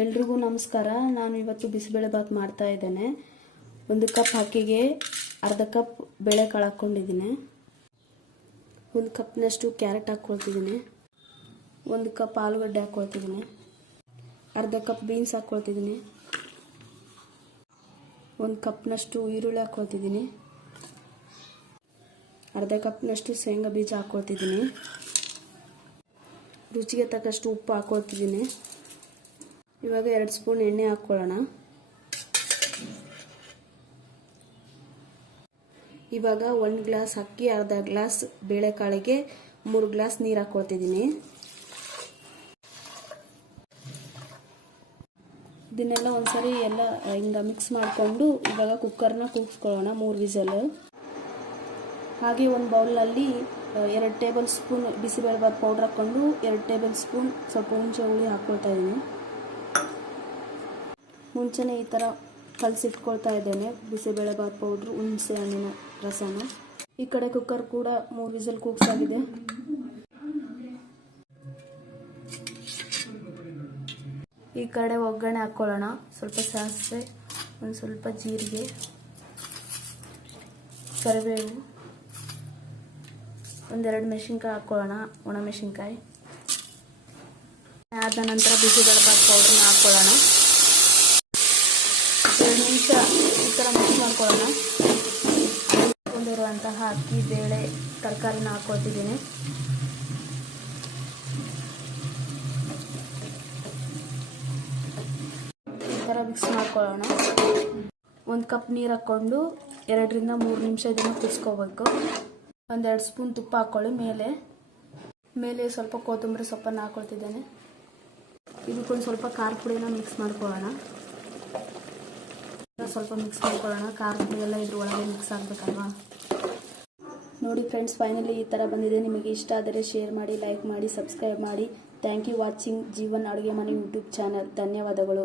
ಎಲ್ರಿಗೂ ನಮಸ್ಕಾರ. ನಾನು ಇವತ್ತು ಬಿಸಿಬೇಳೆ ಬಾತ್ ಮಾಡ್ತಾ ಇದ್ದೇನೆ. 1 ಕಪ್ ಅಕ್ಕಿಗೆ ಅರ್ಧ ಕಪ್ ಬೇಳೆಕಾಳು ಹಾಕ್ಕೊಂಡಿದ್ದೀನಿ. 1 ಕಪ್ನಷ್ಟು ಕ್ಯಾರೆಟ್ ಹಾಕ್ಕೊಳ್ತಿದ್ದೀನಿ. 1 ಕಪ್ ಆಲೂಗಡ್ಡೆ ಹಾಕ್ಕೊಳ್ತಿದ್ದೀನಿ. ಅರ್ಧ ಕಪ್ ಬೀನ್ಸ್ ಹಾಕ್ಕೊಳ್ತಿದ್ದೀನಿ. 1 ಕಪ್ನಷ್ಟು ಈರುಳ್ಳಿ ಹಾಕ್ಕೊಳ್ತಿದ್ದೀನಿ. ಅರ್ಧ ಕಪ್ನಷ್ಟು ಶೇಂಗಾ ಬೀಜ ಹಾಕ್ಕೊಳ್ತಿದ್ದೀನಿ. ರುಚಿಗೆ ತಕ್ಕಷ್ಟು ಉಪ್ಪು ಹಾಕ್ಕೊಳ್ತಿದ್ದೀನಿ. ಇವಾಗ 2 ಸ್ಪೂನ್ ಎಣ್ಣೆ ಹಾಕ್ಕೊಳ್ಳೋಣ. ಇವಾಗ 1 ಗ್ಲಾಸ್ ಅಕ್ಕಿ ಅರ್ಧ ಗ್ಲಾಸ್ ಬೇಳೆಕಾಳಿಗೆ 3 ಗ್ಲಾಸ್ ನೀರು ಹಾಕ್ಕೊಳ್ತಿದ್ದೀನಿ. ಇದನ್ನೆಲ್ಲ ಒಂದ್ಸರಿ ಎಲ್ಲ ಹಿಂಗ ಮಿಕ್ಸ್ ಮಾಡಿಕೊಂಡು ಇವಾಗ ಕುಕ್ಕರ್ನ ಕೂಗಿಸ್ಕೊಳ್ಳೋಣ 3 ವಿಸಲ್. ಹಾಗೆ ಒಂದು ಬೌಲ್ನಲ್ಲಿ 2 table spoon bisibele bath powder ಹಾಕ್ಕೊಂಡು 2 ಟೇಬಲ್ ಸ್ಪೂನ್ ಸ್ವಲ್ಪ ಹುಣಸೆ ಹುಳಿ ಹಾಕ್ಕೊಳ್ತಾ ಇದ್ದೀನಿ. ಮುಂಚೆನೇ ಈ ಥರ ಕಲಸಿಟ್ಕೊಳ್ತಾ ಇದ್ದೇನೆ ಬಿಸಿಬೇಳೆ ಬಾತ್ ಪೌಡ್ರು, ಹುಣಸೆ ಹಣ್ಣಿನ ರಸನ. ಈ ಕಡೆ ಕುಕ್ಕರ್ ಕೂಡ 3 ವಿಸಲ್ ಕೂಗ್ಸಾಗಿದೆ. ಈ ಕಡೆ ಒಗ್ಗರಣೆ ಹಾಕ್ಕೊಳ್ಳೋಣ. ಸ್ವಲ್ಪ ಸಾಸಿವೆ, ಒಂದು ಸ್ವಲ್ಪ ಜೀರಿಗೆ, ಕರಿಬೇವು, 1-2 ಮೆಣಸಿನ್ಕಾಯಿ ಹಾಕ್ಕೊಳ್ಳೋಣ, ಒಣಮೆಣಸಿನ್ಕಾಯಿ. ಆದ ನಂತರ ಬಿಸಿಬೇಳೆ ಬಾತ್ ಪೌಡ್ರನ್ನ ಹಾಕ್ಕೊಳ್ಳೋಣ. 2 ನಿಮಿಷ ಈ ಥರ ಮಿಕ್ಸ್ ಮಾಡ್ಕೊಳ್ಳೋಣ. ಹಾಕೊಂಡಿರುವಂತಹ ಅಕ್ಕಿ, ಬೇಳೆ, ತರಕಾರಿನ ಹಾಕ್ಕೊಳ್ತಿದ್ದೀನಿ. ಈ ಥರ ಮಿಕ್ಸ್ ಮಾಡ್ಕೊಳ್ಳೋಣ. 1 ಕಪ್ ನೀರು ಹಾಕ್ಕೊಂಡು 2ರಿಂದ 3 ನಿಮಿಷ ಇದನ್ನು ಕುದಿಸ್ಕೋಬೇಕು. 1-2 ಸ್ಪೂನ್ ತುಪ್ಪ ಹಾಕ್ಕೊಳ್ಳಿ. ಮೇಲೆ ಸ್ವಲ್ಪ ಕೊತ್ತಂಬರಿ ಸೊಪ್ಪನ್ನು ಹಾಕ್ಕೊಳ್ತಿದ್ದೇನೆ. ಇದಕ್ಕೊಂದು ಸ್ವಲ್ಪ ಖಾರ ಪುಡಿನ ಮಿಕ್ಸ್ ಮಾಡ್ಕೊಳ್ಳೋಣ. ಸ್ವಲ್ಪ ಮಿಕ್ಸ್ ಮಾಡ್ಕೊಳ್ಳೋಣ. ಖಾರ ಪುಡಿ ಎಲ್ಲ ಇದ್ರ ಒಳಗೆ ಮಿಕ್ಸ್ ಆಗಬೇಕಲ್ವಾ. ನೋಡಿ ಫ್ರೆಂಡ್ಸ್, ಫೈನಲಿ ಈ ಥರ ಬಂದಿದೆ. ನಿಮಗೆ ಇಷ್ಟ ಆದರೆ ಶೇರ್ ಮಾಡಿ, ಲೈಕ್ ಮಾಡಿ, ಸಬ್ಸ್ಕ್ರೈಬ್ ಮಾಡಿ. ಥ್ಯಾಂಕ್ ಯು ವಾಚಿಂಗ್ ಜೀವನ್ ಅಡುಗೆ ಮನೆ ಯೂಟ್ಯೂಬ್ ಚಾನಲ್. ಧನ್ಯವಾದಗಳು.